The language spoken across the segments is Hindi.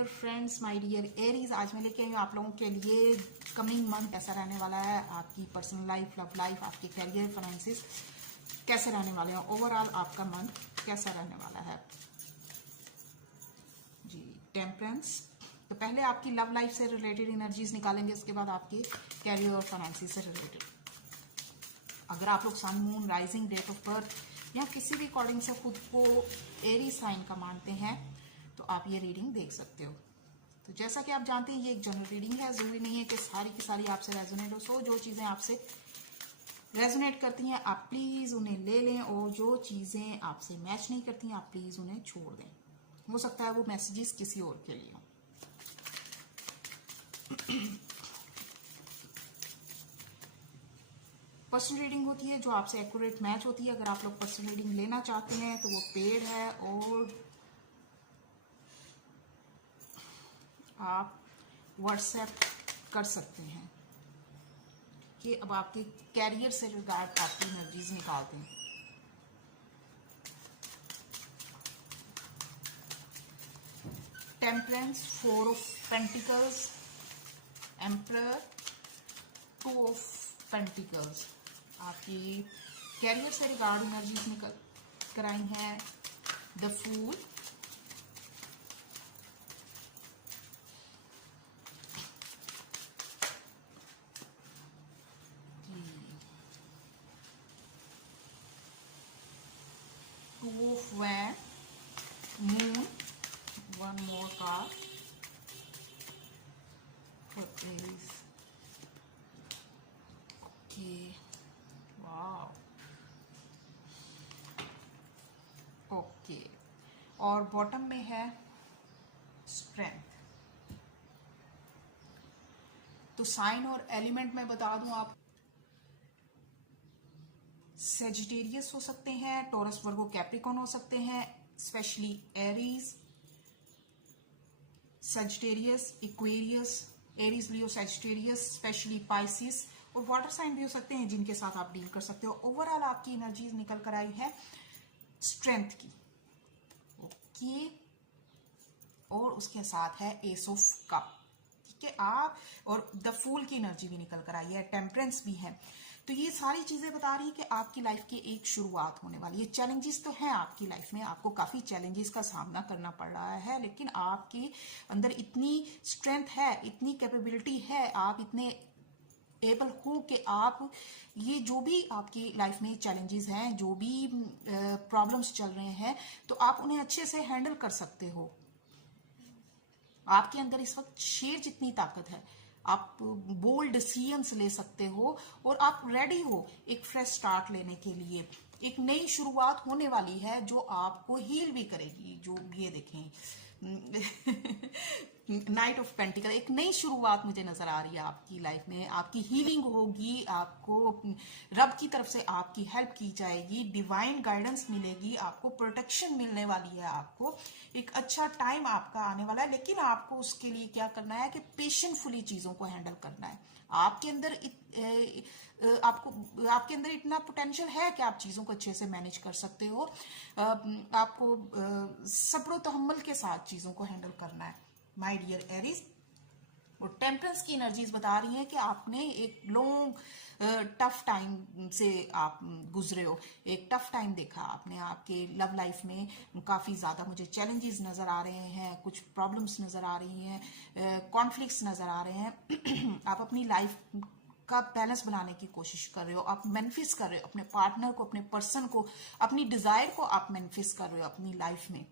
Dear friends, my dear Aries, आज मैं लेके आई हूँ आप लोगों के लिए कमिंग मंथ कैसा रहने वाला है, आपकी पर्सनल लाइफ, लव लाइफ, आपके करियर, फाइनेंसिस कैसे रहने वाले हैं, ओवरऑल आपका मंथ कैसा रहने वाला है जी। टेम्परेंस, तो पहले आपकी लव लाइफ से रिलेटेड एनर्जीज निकालेंगे, उसके बाद आपके कैरियर और फाइनेंसिस से रिलेटेड। अगर आप लोग sun, moon, rising, date of birth या किसी भी अकॉर्डिंग से खुद को एरी साइन का मानते हैं तो आप ये रीडिंग देख सकते हो। तो जैसा कि आप जानते हैं ये एक जनरल रीडिंग है, जरूरी नहीं है कि सारी की सारी आपसे रेजोनेट हो। सो जो चीज़ें आपसे रेजोनेट करती हैं आप प्लीज़ उन्हें ले लें, और जो चीज़ें आपसे मैच नहीं करती हैं आप प्लीज़ उन्हें छोड़ दें। हो सकता है वो मैसेजेस किसी और के लिए हो। पर्सनल रीडिंग होती है जो आपसे एक्यूरेट मैच होती है। अगर आप लोग पर्सनल रीडिंग लेना चाहते हैं तो वो पेड है, और आप व्हाट्सएप कर सकते हैं कि अब आपके कैरियर से रिगार्ड आपकी एनर्जीज निकालते हैं। Temperance, 4 of pentacles, emperor, 2 of pentacles, आपकी कैरियर से रिगार्ड एनर्जीज निकल कर आई हैं। द फूल, टू ऑफ वैन, moon, one more card for Aries. Okay. Wow. Okay. और बॉटम में है स्ट्रेंथ। तो साइन और एलिमेंट में बता दूं, आप सेजिटेरियस हो सकते हैं, टॉरस, वर्गो, कैप्रिकॉन हो सकते हैं, specially Aries, Sagittarius, Aquarius, Aries, Leo, Sagittarius, specially Pisces, और वाटर साइन भी हो सकते हैं जिनके साथ आप डील कर सकते हो। ओवरऑल आपकी एनर्जीज निकल कर आई है स्ट्रेंथ की। ओके, और उसके साथ है एस ऑफ कप। ठीक है, आप और द फूल की एनर्जी भी निकल कर आई है, टेम्परेंस भी है। तो ये सारी चीजें बता रही है कि आपकी लाइफ की एक शुरुआत होने वाली है। चैलेंजेस तो हैं आपकी लाइफ में, आपको काफी चैलेंजेस का सामना करना पड़ रहा है, लेकिन आपके अंदर इतनी स्ट्रेंथ है, इतनी कैपेबिलिटी है, आप इतने एबल हो कि आप ये जो भी आपकी लाइफ में चैलेंजेस हैं, जो भी प्रॉब्लम्स चल रहे हैं, तो आप उन्हें अच्छे से हैंडल कर सकते हो। आपके अंदर इस वक्त शेर जितनी ताकत है, आप बोल्ड डिसीजंस ले सकते हो, और आप रेडी हो एक फ्रेश स्टार्ट लेने के लिए। एक नई शुरुआत होने वाली है जो आपको हील भी करेगी। जो ये देखें नाइट ऑफ पेंटिकल, एक नई शुरुआत मुझे नजर आ रही है आपकी लाइफ में। आपकी हीलिंग होगी, आपको रब की तरफ से आपकी हेल्प की जाएगी, डिवाइन गाइडेंस मिलेगी, आपको प्रोटेक्शन मिलने वाली है, आपको एक अच्छा टाइम आपका आने वाला है। लेकिन आपको उसके लिए क्या करना है कि पेशेंटफुली चीजों को हैंडल करना है। आपके अंदर इतना पोटेंशियल है कि आप चीजों को अच्छे से मैनेज कर सकते हो। आपको सब्र तहम्मुल के साथ चीजों को हैंडल करना है माय डियर एरीज। और टेम्परेंस की एनर्जीज बता रही हैं कि आपने एक लॉन्ग टफ टाइम से आप गुजरे हो, एक टफ टाइम देखा आपने। आपके लव लाइफ में काफी ज्यादा मुझे चैलेंजेस नजर आ रहे हैं, कुछ प्रॉब्लम्स नजर आ रही हैं, कॉन्फ्लिक्ट्स नजर आ रहे हैं। आप अपनी लाइफ का बैलेंस बनाने की कोशिश कर रहे हो, आप मैनिफेस्ट कर रहे हो अपने पार्टनर को, अपने पर्सन को, अपनी डिजायर को आप मैनिफेस्ट कर रहे हो अपनी लाइफ में।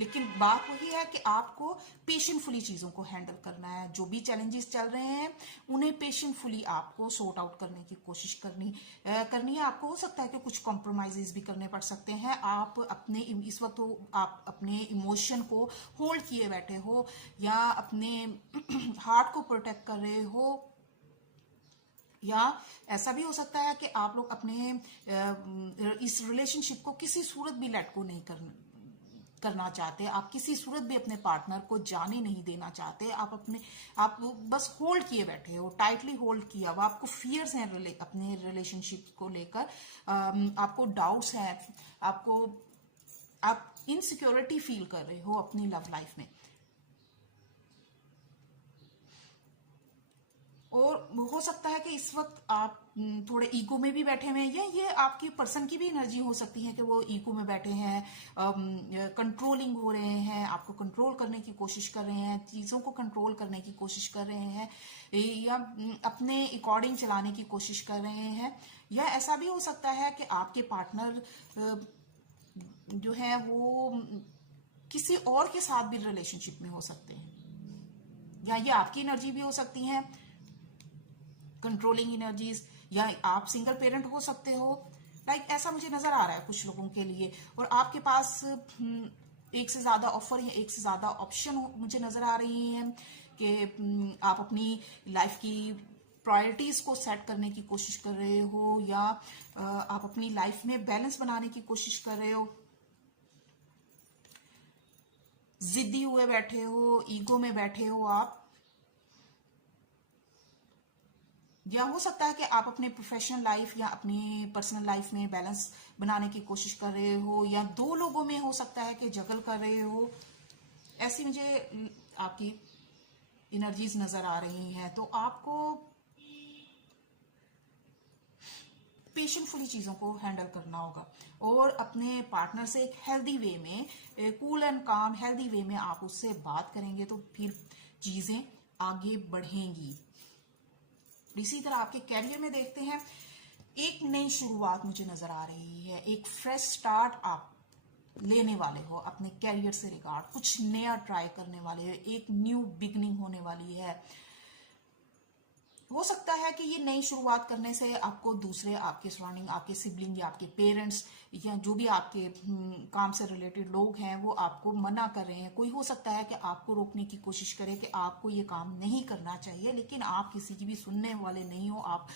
लेकिन बात वही है कि आपको पेशेंटफुली चीजों को हैंडल करना है। जो भी चैलेंजेस चल रहे हैं उन्हें पेशेंटफुली आपको सॉर्ट आउट करने की कोशिश करनी है। आपको हो सकता है कि कुछ कॉम्प्रोमाइजेस भी करने पड़ सकते हैं। आप अपने इस वक्त आप अपने इमोशन को होल्ड किए बैठे हो, या अपने हार्ट को प्रोटेक्ट कर रहे हो, या ऐसा भी हो सकता है कि आप लोग अपने इस रिलेशनशिप को किसी सूरत भी लेट को नहीं करना चाहते। आप किसी सूरत भी अपने पार्टनर को जाने नहीं देना चाहते। आप बस होल्ड किए बैठे हो, टाइटली होल्ड किया हुआ। आपको फियर्स हैं अपने रिलेशनशिप को लेकर, आपको डाउट्स हैं, आप इनसिक्योरिटी फील कर रहे हो अपनी लव लाइफ में, और हो सकता है कि इस वक्त आप थोड़े ईगो में भी बैठे हुए हैं, या ये आपकी पर्सन की भी एनर्जी हो सकती है कि वो ईगो में बैठे हैं, कंट्रोलिंग हो रहे हैं, आपको कंट्रोल करने की कोशिश कर रहे हैं, चीज़ों को कंट्रोल करने की कोशिश कर रहे हैं, या अपने अकॉर्डिंग चलाने की कोशिश कर रहे हैं। या ऐसा भी हो सकता है कि आपके पार्टनर जो है वो किसी और के साथ भी रिलेशनशिप में हो सकते हैं, या ये आपकी एनर्जी भी हो सकती है, कंट्रोलिंग एनर्जीज, या आप सिंगल पेरेंट हो सकते हो। लाइक ऐसा मुझे नजर आ रहा है कुछ लोगों के लिए, और आपके पास एक से ज्यादा ऑफर या एक से ज्यादा ऑप्शन मुझे नजर आ रही हैं कि आप अपनी लाइफ की प्रायोरिटीज को सेट करने की कोशिश कर रहे हो, या आप अपनी लाइफ में बैलेंस बनाने की कोशिश कर रहे हो, जिद्दी हुए बैठे हो, ईगो में बैठे हो आप। या हो सकता है कि आप अपने प्रोफेशनल लाइफ या अपनी पर्सनल लाइफ में बैलेंस बनाने की कोशिश कर रहे हो, या दो लोगों में हो सकता है कि जगल कर रहे हो। ऐसी मुझे आपकी एनर्जीज नजर आ रही हैं। तो आपको पेशेंटफुली चीज़ों को हैंडल करना होगा, और अपने पार्टनर से एक हेल्दी वे में, कूल एंड काम हेल्दी वे में आप उससे बात करेंगे तो फिर चीज़ें आगे बढ़ेंगी। इसी तरह आपके कैरियर में देखते हैं, एक नई शुरुआत मुझे नजर आ रही है, एक फ्रेश स्टार्ट आप लेने वाले हो अपने कैरियर से रिगार्ड, कुछ नया ट्राई करने वाले हो, एक न्यू बिगनिंग होने वाली है। हो सकता है कि ये नई शुरुआत करने से आपको दूसरे आपके सराउंडिंग, आपके सिबलिंग या आपके पेरेंट्स या जो भी आपके काम से रिलेटेड लोग हैं वो आपको मना कर रहे हैं। कोई हो सकता है कि आपको रोकने की कोशिश करे कि आपको ये काम नहीं करना चाहिए, लेकिन आप किसी की भी सुनने वाले नहीं हो। आप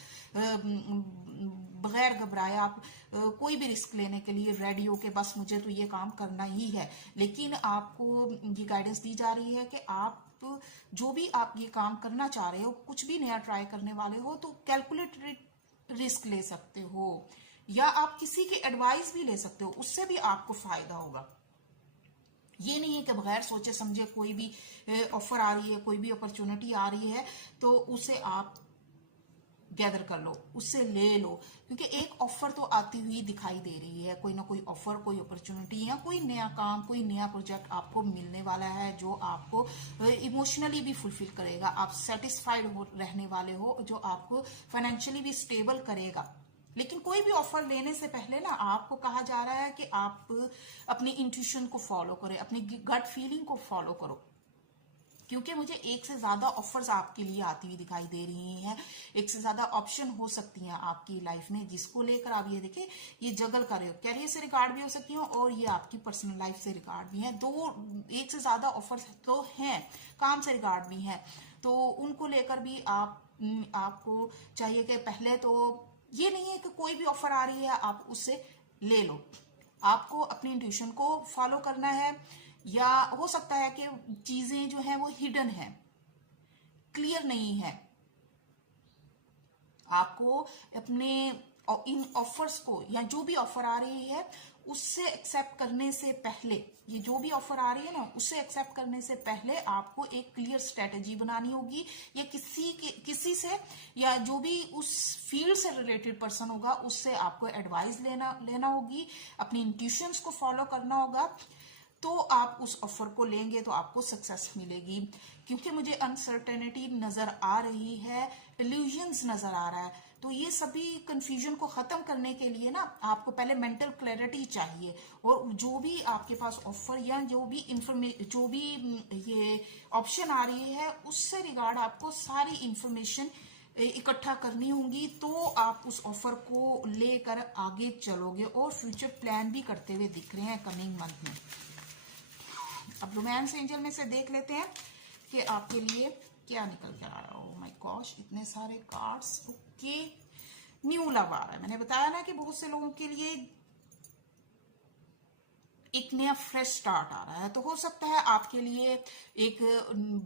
बगैर घबराए आप कोई भी रिस्क लेने के लिए रेडी हो कि बस मुझे तो ये काम करना ही है। लेकिन आपको ये गाइडेंस दी जा रही है कि आप जो भी आप ये काम करना चाह रहे हो, कुछ भी नया ट्राई करने वाले हो, तो कैलकुलेटेड रिस्क ले सकते हो, या आप किसी की एडवाइस भी ले सकते हो, उससे भी आपको फायदा होगा। ये नहीं है कि बगैर सोचे समझे कोई भी ऑफर आ रही है, कोई भी अपॉर्चुनिटी आ रही है तो उसे आप गैदर कर लो, उससे ले लो, क्योंकि एक ऑफर तो आती हुई दिखाई दे रही है। कोई ना कोई ऑफर, कोई अपॉर्चुनिटी या कोई नया काम, कोई नया प्रोजेक्ट आपको मिलने वाला है जो आपको इमोशनली भी फुलफिल करेगा, आप सेटिस्फाइड रहने वाले हो, जो आपको फाइनेंशियली भी स्टेबल करेगा। लेकिन कोई भी ऑफर लेने से पहले ना आपको कहा जा रहा है कि आप अपनी इंट्यूशन को फॉलो करें, अपनी गट फीलिंग को फॉलो करो, क्योंकि मुझे एक से ज्यादा ऑफर्स आपके लिए आती हुई दिखाई दे रही हैं, एक से ज्यादा ऑप्शन हो सकती हैं आपकी लाइफ में, जिसको लेकर आप ये देखिए ये जगल कर रहे हो। कैरियर से रिगार्ड भी हो सकती हो और ये आपकी पर्सनल लाइफ से रिगार्ड भी है। एक से ज्यादा ऑफर्स तो हैं, काम से रिगार्ड भी हैं, तो उनको लेकर भी आपको चाहिए कि पहले तो ये नहीं है कि कोई भी ऑफर आ रही है आप उससे ले लो, आपको अपनी इंट्यूशन को फॉलो करना है। या हो सकता है कि चीजें जो है वो हिडन है, क्लियर नहीं है, आपको अपने इन ऑफर्स को या जो भी ऑफर आ रही है उससे एक्सेप्ट करने से पहले, ये जो भी ऑफर आ रही है ना उससे एक्सेप्ट करने से पहले आपको एक क्लियर स्ट्रेटेजी बनानी होगी, या किसी से या जो भी उस फील्ड से रिलेटेड पर्सन होगा उससे आपको एडवाइस लेना होगी, अपनी इंट्यूशंस को फॉलो करना होगा, तो आप उस ऑफर को लेंगे तो आपको सक्सेस मिलेगी। क्योंकि मुझे अनसर्टेनिटी नजर आ रही है, इल्यूजन्स नजर आ रहा है, तो ये सभी कंफ्यूजन को खत्म करने के लिए ना आपको पहले मेंटल क्लैरिटी चाहिए, और जो भी आपके पास ऑफर या जो भी ये ऑप्शन आ रही है उससे रिगार्ड आपको सारी इंफॉर्मेशन इकट्ठा करनी होगी, तो आप उस ऑफर को लेकर आगे चलोगे और फ्यूचर प्लान भी करते हुए दिख रहे हैं कमिंग मंथ में। अब रोमांस एंजल में से देख लेते हैं कि आपके लिए क्या निकल कर आ रहा है। ओह माय गॉश, इतने सारे कार्ड्स। ओके, न्यू लव आ रहा है। मैंने बताया ना कि बहुत से लोगों के लिए एक नया फ्रेश स्टार्ट आ रहा है, तो हो सकता है आपके लिए एक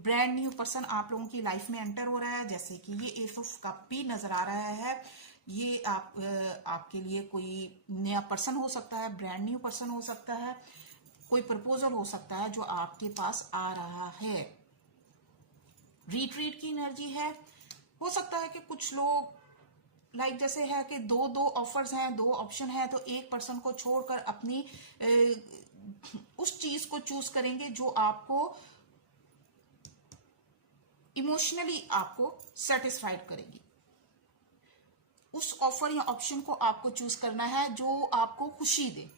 ब्रांड न्यू पर्सन आप लोगों की लाइफ में एंटर हो रहा है। जैसे कि ये एस ऑफ कप भी नजर आ रहा है, ये आपके लिए कोई नया पर्सन हो सकता है, ब्रांड न्यू पर्सन हो सकता है। कोई प्रपोजल हो सकता है जो आपके पास आ रहा है। रिट्रीट की एनर्जी है। हो सकता है कि कुछ लोग जैसे है कि दो ऑफर्स हैं, 2 ऑप्शन है, तो एक पर्सन को छोड़कर अपनी उस चीज को चूज करेंगे जो आपको इमोशनली आपको सेटिस्फाइड करेगी। उस ऑफर या ऑप्शन को आपको चूज करना है जो आपको खुशी दे।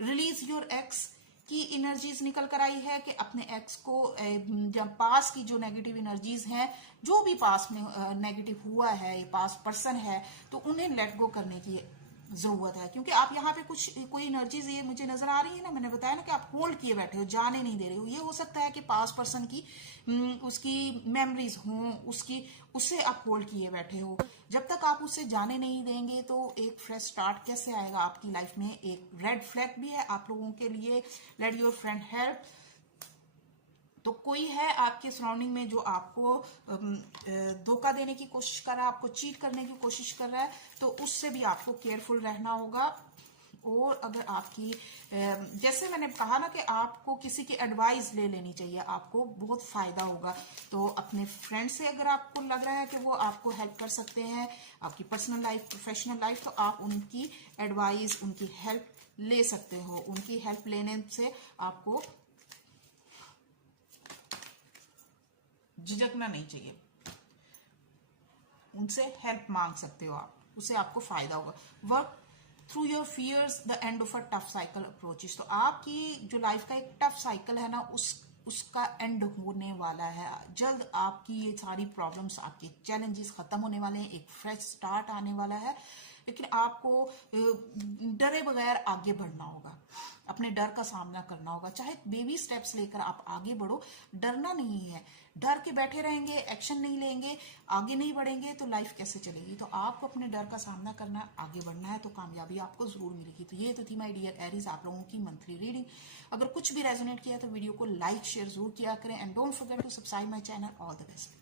रिलीज योर एक्स की एनर्जीज निकल कर आई है कि अपने एक्स को जब पास की जो नेगेटिव एनर्जीज हैं, जो भी पास में नेगेटिव हुआ है, ये पास पर्सन है, तो उन्हें लेट गो करने की जरूरत है। क्योंकि आप यहाँ पे कोई एनर्जीज ये मुझे नजर आ रही है ना, मैंने बताया ना कि आप होल्ड किए बैठे हो, जाने नहीं दे रहे हो। ये हो सकता है कि पास पर्सन की उसकी मेमोरीज हों, उससे आप होल्ड किए बैठे हो। जब तक आप उससे जाने नहीं देंगे तो एक फ्रेश स्टार्ट कैसे आएगा आपकी लाइफ में। एक रेड फ्लैग भी है आप लोगों के लिए, लेट योर फ्रेंड हेल्प। तो कोई है आपके सराउंडिंग में जो आपको धोखा देने की कोशिश कर रहा है, आपको चीट करने की कोशिश कर रहा है, तो उससे भी आपको केयरफुल रहना होगा। और अगर आपकी जैसे मैंने कहा ना कि आपको किसी की एडवाइस ले लेनी चाहिए, आपको बहुत फायदा होगा। तो अपने फ्रेंड से अगर आपको लग रहा है कि वो आपको हेल्प कर सकते हैं, आपकी पर्सनल लाइफ, प्रोफेशनल लाइफ, तो आप उनकी एडवाइस, उनकी हेल्प ले सकते हो। उनकी हेल्प लेने से आपको झिझकना नहीं चाहिए, उनसे हेल्प मांग सकते हो आप, उससे आपको फायदा होगा। Work through your fears, the end of a tough cycle approaches. तो आपकी जो लाइफ का एक टफ साइकिल है ना, उसका एंड होने वाला है जल्द। आपकी ये सारी प्रॉब्लम्स, आपके चैलेंजेस खत्म होने वाले हैं, एक फ्रेश स्टार्ट आने वाला है। लेकिन आपको डरे बगैर आगे बढ़ना होगा, अपने डर का सामना करना होगा। चाहे बेबी स्टेप्स लेकर आप आगे बढ़ो, डरना नहीं है। डर के बैठे रहेंगे, एक्शन नहीं लेंगे, आगे नहीं बढ़ेंगे तो लाइफ कैसे चलेगी। तो आपको अपने डर का सामना करना है, आगे बढ़ना है, तो कामयाबी आपको जरूर मिलेगी। तो ये तो थी माय डियर एरीज आप लोगों की मंथली रीडिंग। अगर कुछ भी रेजोनेट किया तो वीडियो को लाइक शेयर जरूर किया करें, and don't forget to subscribe my channel. All the best.